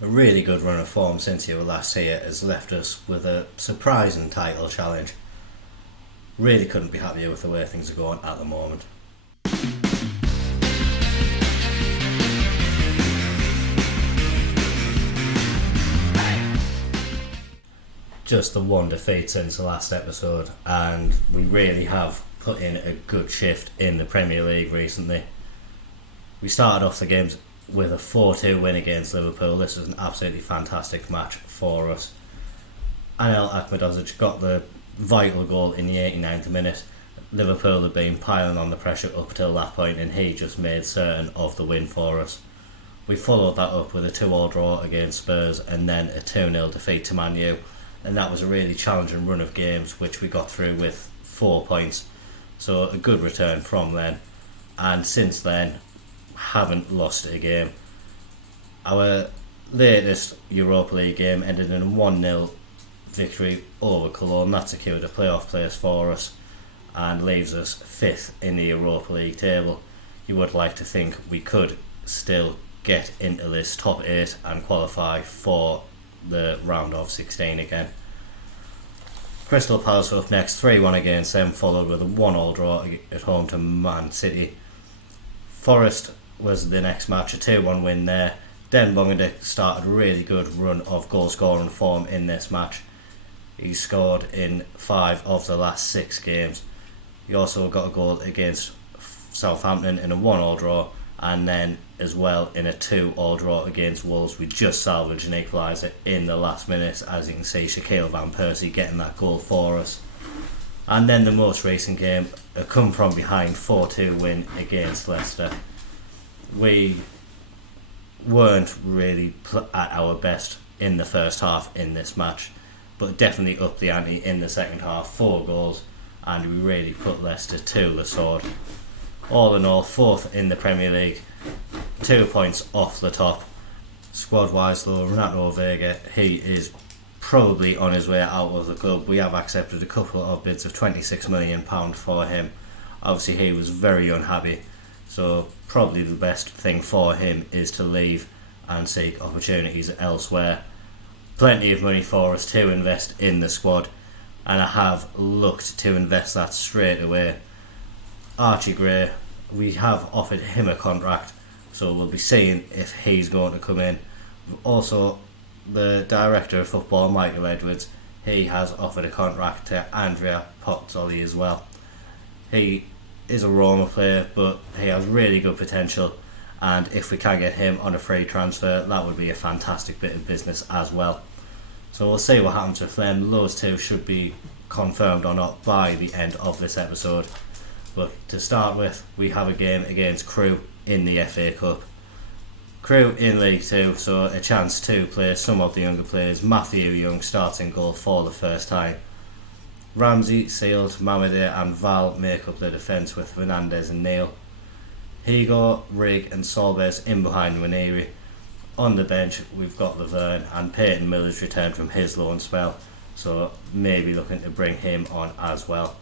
A really good run of form since you were last here has left us with a surprising title challenge. Really couldn't be happier with the way things are going at the moment. Just the one defeat since the last episode, and we really have put in a good shift in the Premier League recently. We started off the games with a 4-2 win against Liverpool. This was an absolutely fantastic match for us. Anel Ahmedhodzic got the vital goal in the 89th minute. Liverpool had been piling on the pressure up till that point, and he just made certain of the win for us. We followed that up with a 2-2 draw against Spurs and then a 2-0 defeat to Man U, and that was a really challenging run of games which we got through with 4 points. So a good return from then, and since then haven't lost a game. Our latest Europa League game ended in a 1-0 victory over Cologne. That secured a playoff place for us and leaves us 5th in the Europa League table. You would like to think we could still get into this top 8 and qualify for the round of 16 again. Crystal Palace were up next, 3-1 against them, followed with a 1-1 draw at home to Man City. Forest was the next match, a 2-1 win there. Den Bungendick started a really good run of goal scoring form in this match. He scored in 5 of the last 6 games. He also got a goal against Southampton in a 1-1 draw, and then as well in a 2-2 draw against Wolves. We just salvaged an equaliser in the last minute, as you can see, Shaquille Van Persie getting that goal for us. And then the most recent game, a come from behind 4-2 win against Leicester. We weren't really at our best in the first half in this match, but definitely upped the ante in the second half, 4 goals, and we really put Leicester to the sword. All in all, 4th in the Premier League, 2 points off the top. Squad wise though, Renato Vega, he is probably on his way out of the club. We have accepted a couple of bids of £26 million for him. Obviously he was very unhappy, so probably the best thing for him is to leave and seek opportunities elsewhere. Plenty of money for us to invest in the squad, and I have looked to invest that straight away. Archie Gray, we have offered him a contract, so we'll be seeing if he's going to come in. Also, the director of football, Michael Edwards, he has offered a contract to Andrea Pozzoli as well. He is a Roma player, but he has really good potential, and if we can get him on a free transfer, that would be a fantastic bit of business as well. So we'll see what happens with them. Those two should be confirmed or not by the end of this episode. But to start with, we have a game against Crewe in the FA Cup. Crewe in League 2, so a chance to play some of the younger players. Matthew Young starts in goal for the first time. Ramsey, Sealed, Mamadou and Val make up the defence with Fernandez and Neil. Higo, Rigg and Solbes in behind Waneri. On the bench we've got Laverne, and Peyton Miller's returned from his loan spell, so maybe looking to bring him on as well.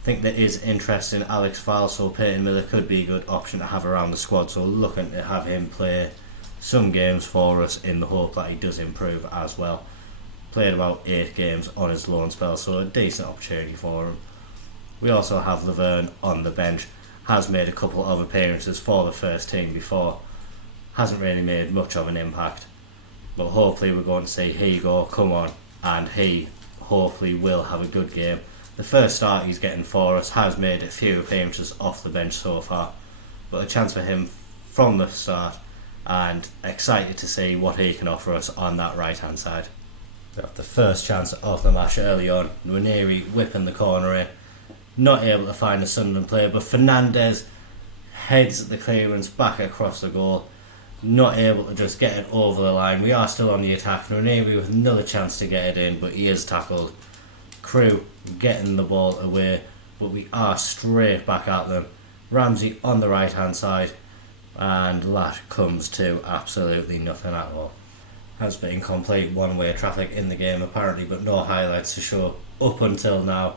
I think there is interest in Alex Val, so Peyton Miller could be a good option to have around the squad, so looking to have him play some games for us in the hope that he does improve as well. Played about 8 games on his loan spell, so a decent opportunity for him. We also have Laverne on the bench, has made a couple of appearances for the first team before, hasn't really made much of an impact, but hopefully we're going to see Higo come on and he hopefully will have a good game. The first start he's getting for us, has made a few appearances off the bench so far, but a chance for him from the start, and excited to see what he can offer us on that right hand side. We have the first chance of the match early on. Nwaneri whipping the corner in, not able to find a Sunderland player, but Fernandez heads the clearance back across the goal, not able to just get it over the line. We are still on the attack. Nwaneri with another chance to get it in, but he is tackled. Crewe getting the ball away, but we are straight back at them. Ramsey on the right hand side, and that comes to absolutely nothing at all. Has been complete one-way traffic in the game apparently, but no highlights to show up until now.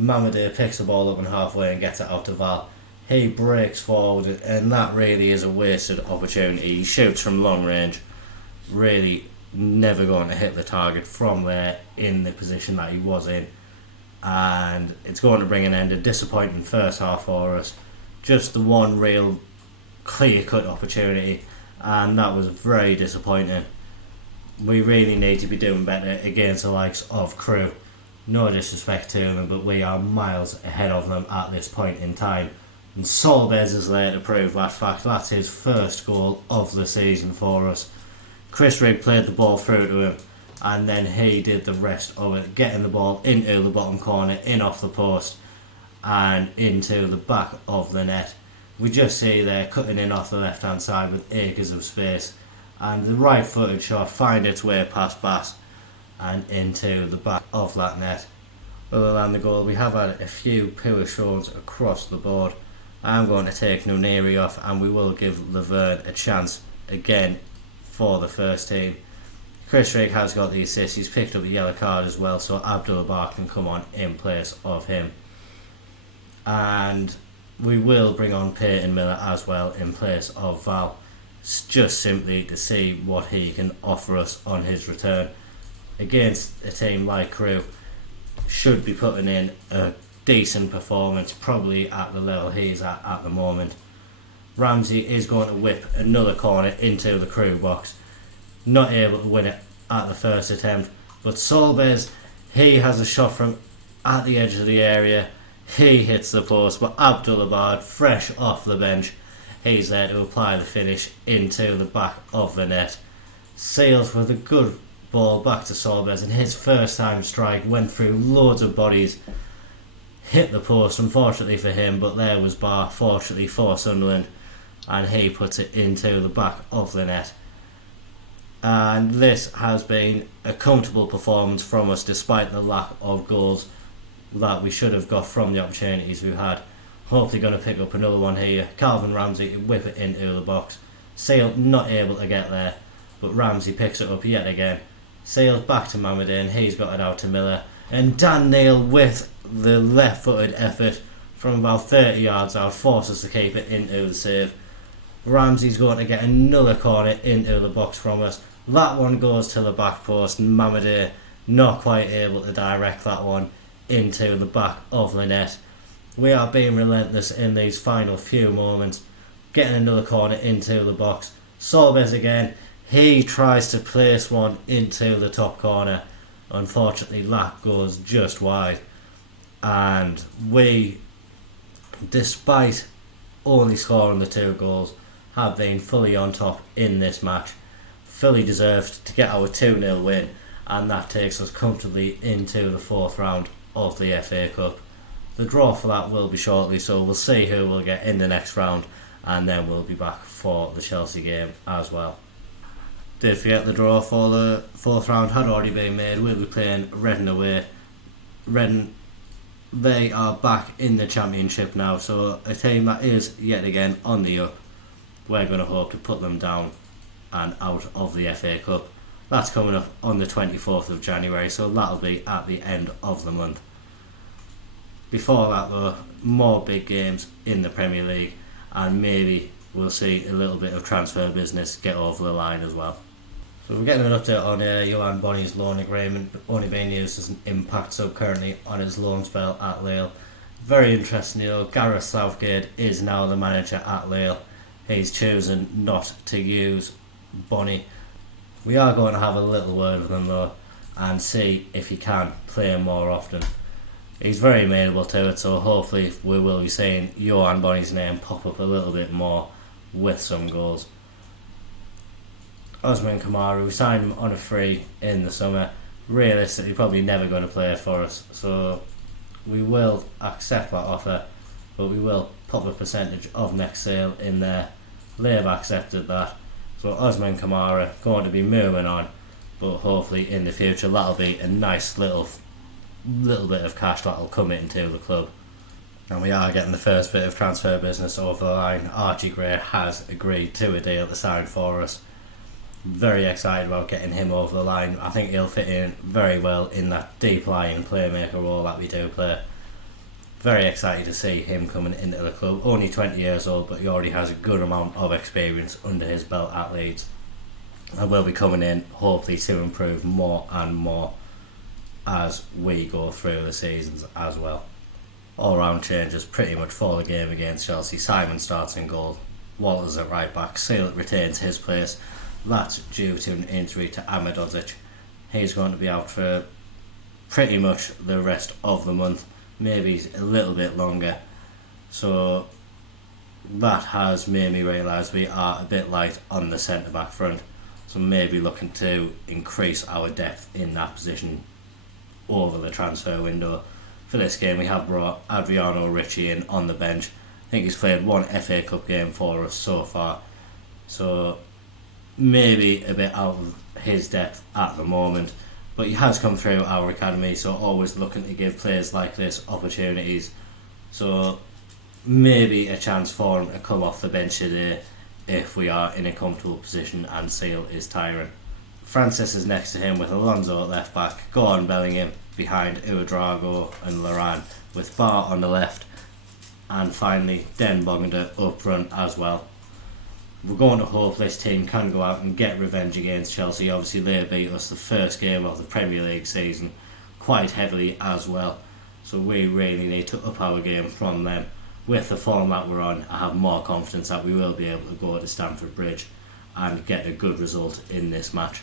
Mamadou picks the ball up in halfway and gets it out to Val. He breaks forward, and that really is a wasted opportunity. He shoots from long range, really never going to hit the target from there in the position that he was in, and it's going to bring an end. A disappointing first half for us, just the one real clear cut opportunity, and that was very disappointing. We really need to be doing better against the likes of Crewe. No disrespect to them, but we are miles ahead of them at this point in time. And Solbes is there to prove that fact. That's his first goal of the season for us. Chris Rigg played the ball through to him, and then he did the rest of it, getting the ball into the bottom corner, in off the post, and into the back of the net. We just see there cutting in off the left hand side with acres of space, and the right footed shot find its way past Bass and into the back of that net. Other than the goal, we have had a few poor shows across the board. I'm going to take Nuneri off, and we will give Laverne a chance again for the first team. Chris Rigg has got the assist. He's picked up a yellow card as well, so Abdullah can come on in place of him. And we will bring on Peyton Miller as well in place of Val, just simply to see what he can offer us on his return against a team like Crewe. Should be putting in a decent performance, probably at the level he's at the moment. Ramsey is going to whip another corner into the Crewe box, not able to win it at the first attempt, but Solbes, he has a shot from at the edge of the area. He hits the post, but Abdullah, fresh off the bench, he's there to apply the finish into the back of the net. Seals with a good ball back to Solbes, and his first time strike went through loads of bodies, hit the post unfortunately for him, but there was Barr fortunately for Sunderland, and he puts it into the back of the net. And this has been a comfortable performance from us despite the lack of goals that we should have got from the opportunities we've had. Hopefully going to pick up another one here. Calvin Ramsey whip it into the box. Sale not able to get there, but Ramsey picks it up yet again. Sales back to Mamadine, he's got it out to Miller, and Dan Neil with the left footed effort from about 30 yards out forces the keeper into the save. Ramsey's going to get another corner into the box from us. That one goes to the back post, and Mamadine not quite able to direct that one into the back of the net. We are being relentless in these final few moments, getting another corner into the box. Solbes again, he tries to place one into the top corner. Unfortunately, that goes just wide, and we, despite only scoring the 2 goals, have been fully on top in this match. Fully deserved to get our 2-0 win, and that takes us comfortably into the 4th round of the FA Cup. The draw for that will be shortly, so we'll see who we'll get in the next round, and then we'll be back for the Chelsea game as well. Did forget the draw for the 4th round had already been made. We'll be playing Reading away. Reading, they are back in the Championship now, so a team that is yet again on the up. We're going to hope to put them down and out of the FA Cup. That's coming up on the 24th of January, so that'll be at the end of the month. Before that though, more big games in the Premier League, and maybe we'll see a little bit of transfer business get over the line as well. So we're getting an update on Johan Bonny's loan agreement, only being used as an impact sub currently on his loan spell at Lille. Very interesting though, Gareth Southgate is now the manager at Lille. He's chosen not to use Bonny. We are going to have a little word with him though, and see if he can play him more often. He's very amenable to it, so hopefully we will be seeing Johan Bonny's name pop up a little bit more with some goals. Osman Kamara, we signed him on a free in the summer. Realistically, probably never going to play for us, so we will accept that offer, but we will pop a percentage of next sale in there. They've accepted that, so Osman Kamara going to be moving on, but hopefully in the future that'll be a nice little bit of cash that'll come into the club. And we are getting the first bit of transfer business over the line. Archie Gray has agreed to a deal to sign for us. Very excited about getting him over the line. I think he'll fit in very well in that deep lying playmaker role that we do play. Very excited to see him coming into the club. Only 20 years old, but he already has a good amount of experience under his belt at Leeds. and will be coming in hopefully to improve more and more as we go through the seasons as well. All round changes pretty much for the game against Chelsea. Simon starts in goal, Walters at right back, Seal retains his place. That's due to an injury to Amadozic. He's going to be out for pretty much the rest of the month, maybe a little bit longer. So that has made me realise we are a bit light on the centre back front. So maybe looking to increase our depth in that position over the transfer window. For this game we have brought Adriano Ricci in on the bench. I think he's played one FA Cup game for us so far. So maybe a bit out of his depth at the moment. But he has come through our academy, so always looking to give players like this opportunities. So maybe a chance for him to come off the bench today if we are in a comfortable position and Seal is tiring. Francis is next to him with Alonso at left back, Gordon Bellingham behind Ouedraogo and Laurent, with Barr on the left, and finally Den Bogenda up front as well. We're going to hope this team can go out and get revenge against Chelsea. Obviously they beat us the first game of the Premier League season quite heavily as well, so we really need to up our game from them. With the form that we're on, I have more confidence that we will be able to go to Stamford Bridge and get a good result in this match.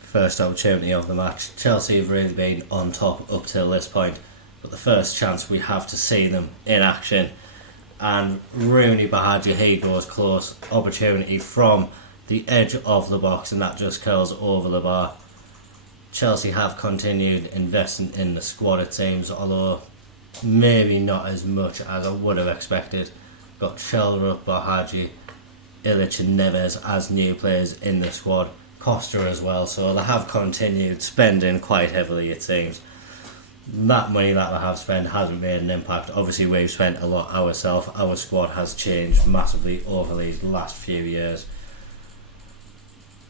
First opportunity of the match. Chelsea have really been on top up till this point, but the first chance we have to see them in action, and Rooney Bahagia, he goes close. Opportunity from the edge of the box, and that just curls over the bar. Chelsea have continued investing in the squad, it seems, although maybe not as much as I would have expected. Got Sheldrup, Bahagia, Illich and Neves as new players in the squad. Costa as well, so they have continued spending quite heavily, it seems. That money that they have spent hasn't made an impact. Obviously we've spent a lot ourselves. Our squad has changed massively over these last few years.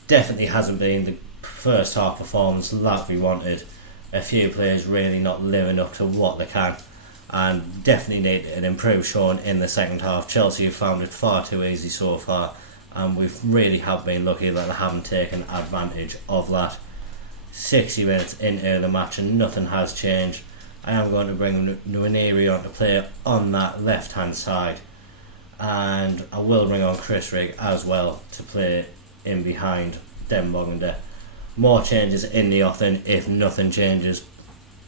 Definitely hasn't been the first half performance that we wanted. A few players really not living up to what they can, and definitely need an improved showing in the second half. Chelsea have found it far too easy so far, and we really have been lucky that they haven't taken advantage of that. 60 minutes into the match and nothing has changed. I am going to bring Nwaneri on to play on that left hand side, and I will bring on Chris Rigg as well to play in behind Den Bogenda. More changes in the offing if nothing changes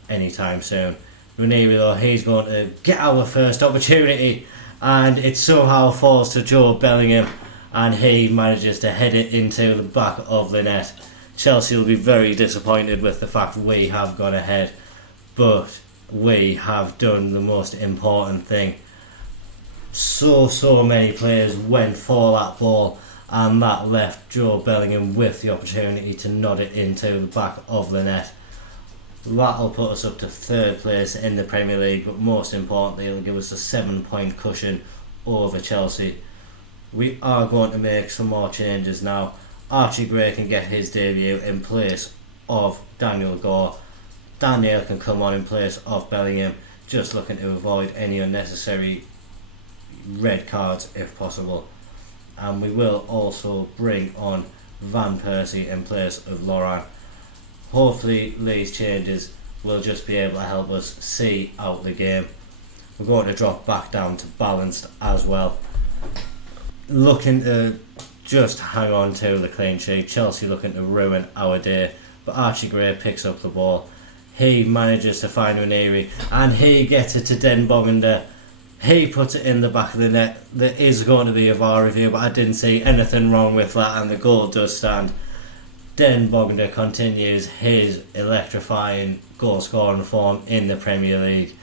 anytime soon. Nwaneri though, he's going to get our first opportunity, and it somehow falls to Joe Bellingham, and he manages to head it into the back of the net. Chelsea will be very disappointed with the fact we have gone ahead, but we have done the most important thing. So many players went for that ball, and that left Joe Bellingham with the opportunity to nod it into the back of the net. That'll put us up to third place in the Premier League, but most importantly it'll give us a 7-point cushion over Chelsea. We are going to make some more changes now. Archie Gray can get his debut in place of Daniel Gore. Daniel can come on in place of Bellingham, just looking to avoid any unnecessary red cards if possible. And we will also bring on Van Persie in place of Laurent. Hopefully these changes will just be able to help us see out the game. We're going to drop back down to balanced as well. Looking to just hang on to the clean sheet. Chelsea looking to ruin our day, but Archie Gray picks up the ball. He manages to find Nwaneri, and he gets it to Den Bogenda. He puts it in the back of the net. There is going to be a VAR review, but I didn't see anything wrong with that, and the goal does stand. Den Bogenda continues his electrifying goal scoring form in the Premier League.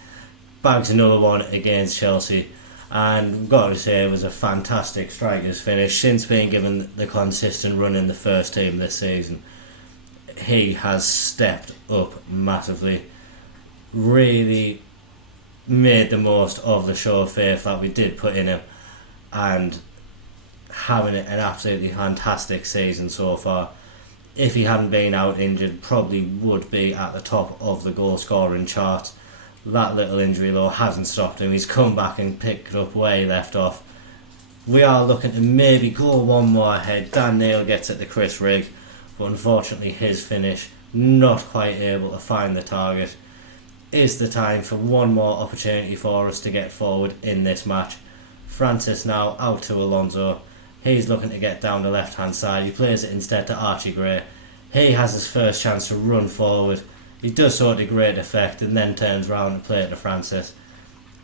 Bags another one against Chelsea. And I've got to say it was a fantastic striker's finish. Since being given the consistent run in the first team this season, he has stepped up massively. Really made the most of the show of faith that we did put in him, and having an absolutely fantastic season so far. If he hadn't been out injured, probably would be at the top of the goal scoring charts. That little injury though hasn't stopped him. He's come back and picked up where he left off. We are looking to maybe go one more ahead. Dan Neil gets at the Chris Rigg, but unfortunately his finish not quite able to find the target. Is the time for one more opportunity for us to get forward in this match. Francis now out to Alonso. He's looking to get down the left hand side. He plays it instead to Archie Gray. He has his first chance to run forward. He does so to great effect and then turns round and plays it to Francis.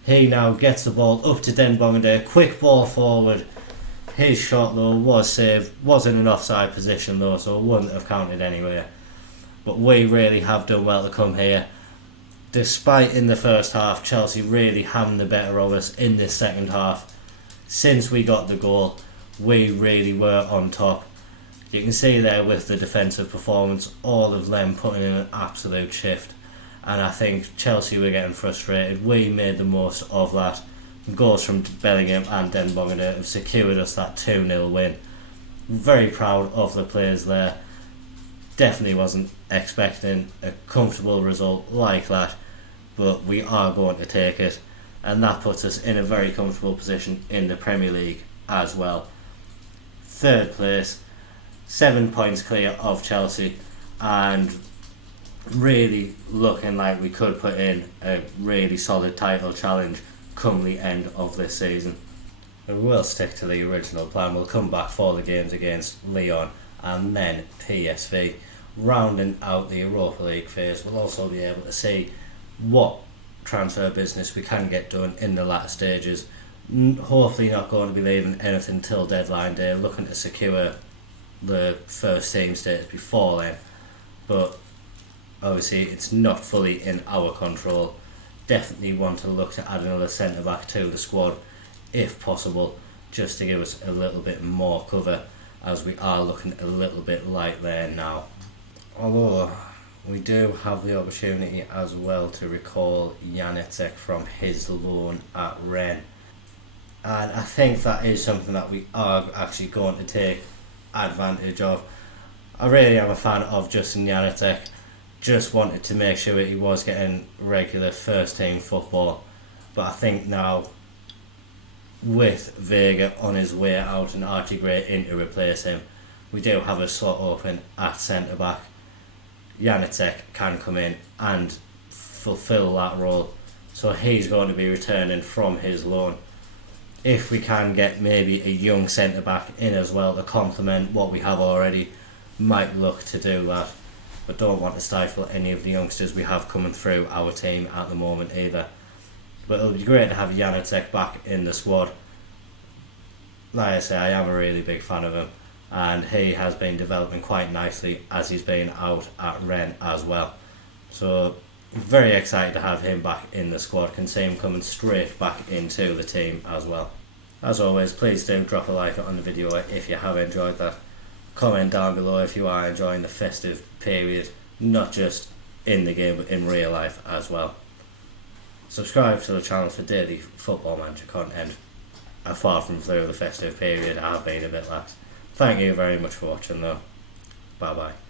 He now gets the ball up to Den Bongaday. Quick ball forward. His shot though was saved. Was in an offside position though, so it wouldn't have counted anyway. But we really have done well to come here. Despite in the first half Chelsea really having the better of us in this second half, since we got the goal we really were on top. You can see there with the defensive performance, all of them putting in an absolute shift, and I think Chelsea were getting frustrated. We made the most of that. Goals from Bellingham and Den Bongaday have secured us that 2-0 win. Very proud of the players there. Definitely wasn't expecting a comfortable result like that, but we are going to take it, and that puts us in a very comfortable position in the Premier League as well. Third place, 7 points clear of Chelsea, and really looking like we could put in a really solid title challenge come the end of this season. We will stick to the original plan. We'll come back for the games against Lyon and then PSV. Rounding out the Europa League phase, we'll also be able to see what transfer business we can get done in the latter stages. Hopefully not going to be leaving anything till deadline day, looking to secure the first team status before then, but obviously it's not fully in our control. Definitely want to look to add another centre back to the squad if possible, just to give us a little bit more cover, as we are looking a little bit light there now. Although we do have the opportunity as well to recall Janecek from his loan at Rennes, and I think that is something that we are actually going to take advantage of. I really am a fan of Justin Janecek. Just wanted to make sure that he was getting regular first team football, but I think now with Vega on his way out and Archie Gray in to replace him, we do have a slot open at centre back. Janecek can come in and fulfil that role, so he's going to be returning from his loan. If we can get maybe a young centre back in as well to complement what we have already, might look to do that, but don't want to stifle any of the youngsters we have coming through our team at the moment either. But it'll be great to have Janecek back in the squad. Like I say, I am a really big fan of him, and he has been developing quite nicely as he's been out at Rennes as well. So very excited to have him back in the squad. Can see him coming straight back into the team as well. As always, please do drop a like on the video if you have enjoyed that. Comment down below if you are enjoying the festive period, not just in the game but in real life as well. Subscribe to the channel for daily Football Manager content. Apart from through the festive period, I have been a bit lax. Thank you very much for watching though. Bye bye.